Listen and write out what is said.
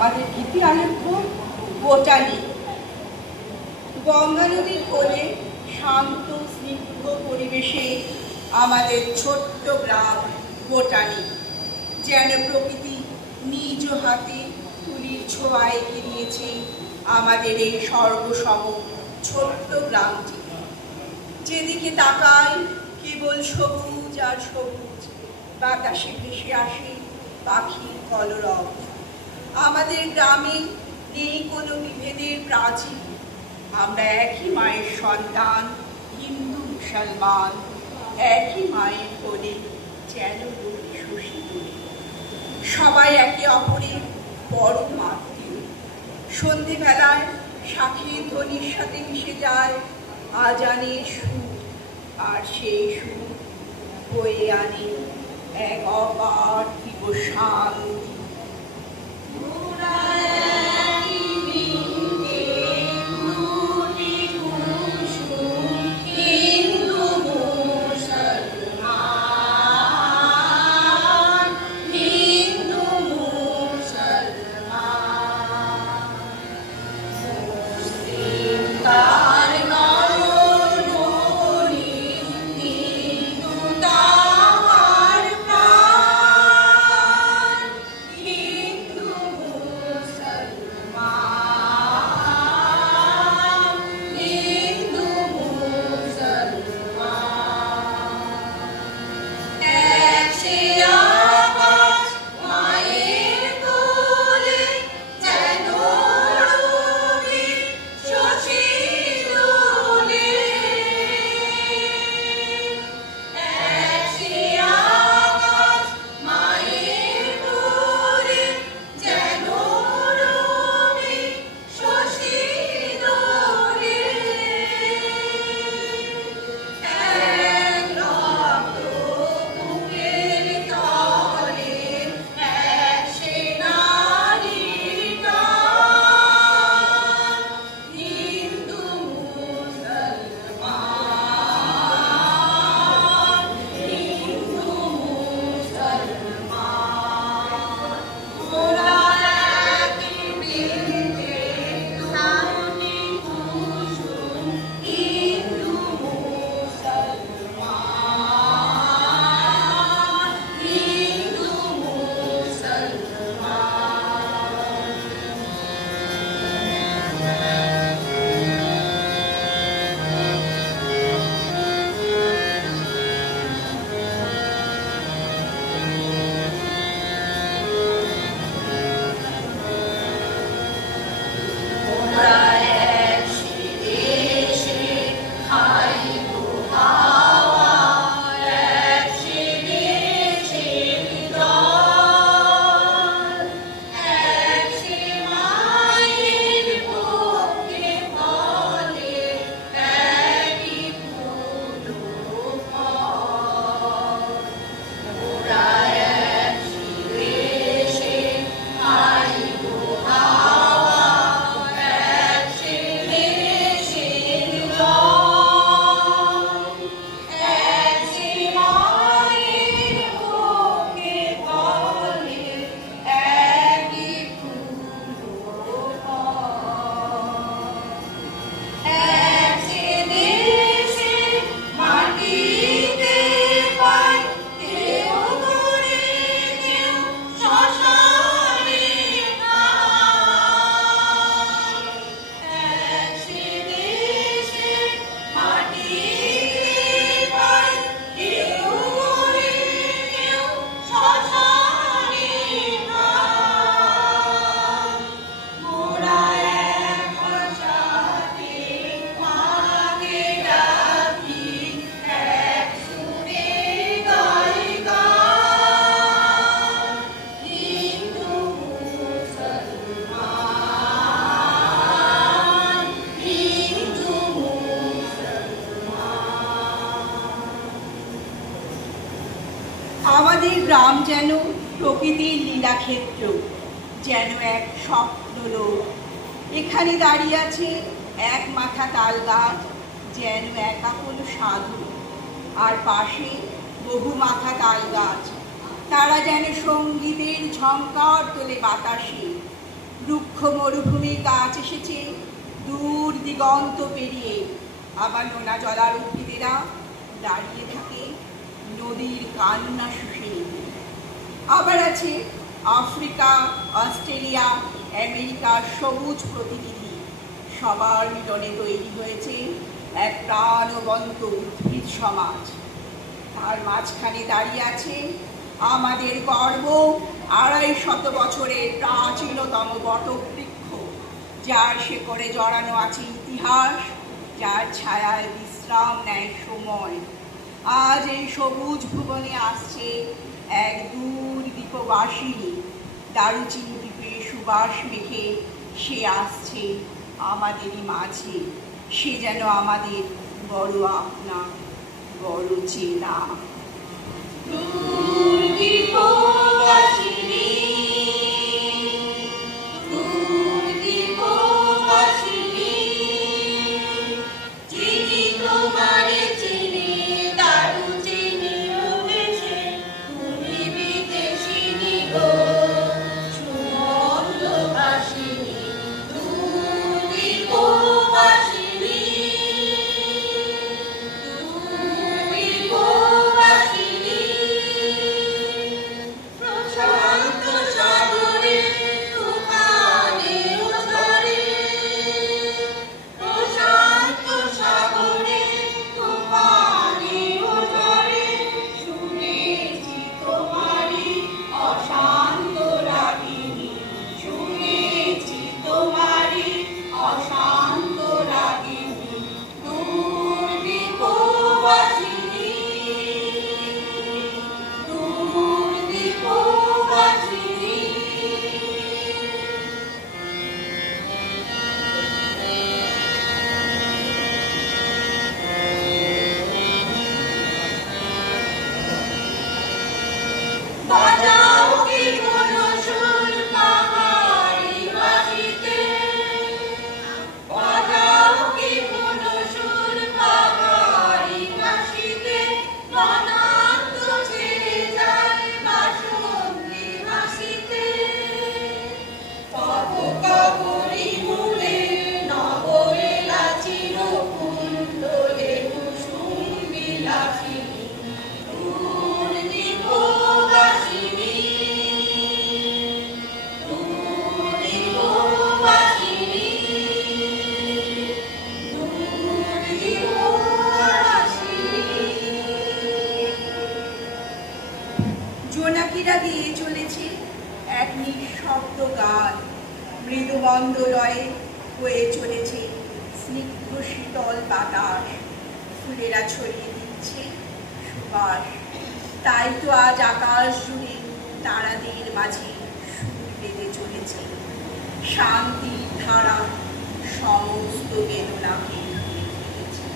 আমাদের ভীতি আলেখ্য বোটানি। গঙ্গা নদীর কোলে শান্ত স্নিগ্ধ পরিবেশে আমাদের ছোট্ট গ্রাম বোটানি যেন প্রকৃতি নিজ হাতে তুলির ছোঁয়ায় ঘিরিয়েছে আমাদের এই স্বর্গসম ছোট্ট গ্রামটি। যেদিকে তাকাই কেবল সবুজ আর সবুজ, বাতাসে ভেসে আসে পাখির কলরব। আমাদের গ্রামে নেই কোনো বিভেদের প্রাচীর, আমরা একই মায়ের সন্তান, হিন্দু মুসলমান, একই মায়ের কোলে যেন শশী তুলে। সবাই একে অপরের পরম আত্মীয়। সন্ধেবেলায় শাঁখের ধ্বনির সাথে মিশে যায় আজানের সুর, আর সেই সুর বয়ে আনে এক অপার্থিব শান্তি। আমাদের গ্রাম যেন প্রকৃতির লীলাক্ষেত্র, যেন এক স্বপ্নলোক। এখানে দাঁড়িয়ে আছে এক মাথা তাল গাছ, যেন একা কোনো সাধু, আর পাশে বহু মাথা তাল গাছ, তারা যেন সঙ্গীতের ঝংকার তোলে বাতাসে। রুক্ষ মরুভূমির গাছ এসেছে দূর দিগন্ত পেরিয়ে, আবার নোনা জলার উদ্ভিদেরা দাঁড়িয়ে থাকে নদীর কান্না শুষে নিতে। আবার আছে আফ্রিকা, অস্ট্রেলিয়া, আমেরিকার সবুজ প্রতিনিধি, সবার মিলনে তৈরি হয়েছে এক প্রাণবন্ত উদ্ভিদ সমাজ। তার মাঝখানে দাঁড়িয়ে আছে আমাদের গর্ব 250 বছরের প্রাচীনতম বটবৃক্ষ, যার শেকড়ে জড়ানো আছে ইতিহাস, যার ছায়ায় বিশ্রাম নেয় সময়। আজ এই সবুজ ভুবনে আসছে এক দূর দ্বীপবাসিনী, দারুচিনি দ্বীপে সুবাস মেখে সে আসছে আমাদেরই মাঝে। সে যেন আমাদের বড় আপনা, বড় চেনা। জোনাকিরা গেয়ে চলেছে এক নিঃশব্দ গান, মৃদুমন্দ লয়ে হয়ে চলেছে স্নিগ্ধ শীতল বাতাস, ফুলেরা ছড়িয়ে দিচ্ছে সুবাস। তাই তো আজ আকাশ জুড়ে তারাদের মাঝে সুর বেঁধে চলেছে শান্তির ধারা, সমস্ত বেদনাকে ধুয়ে ফেলেছে।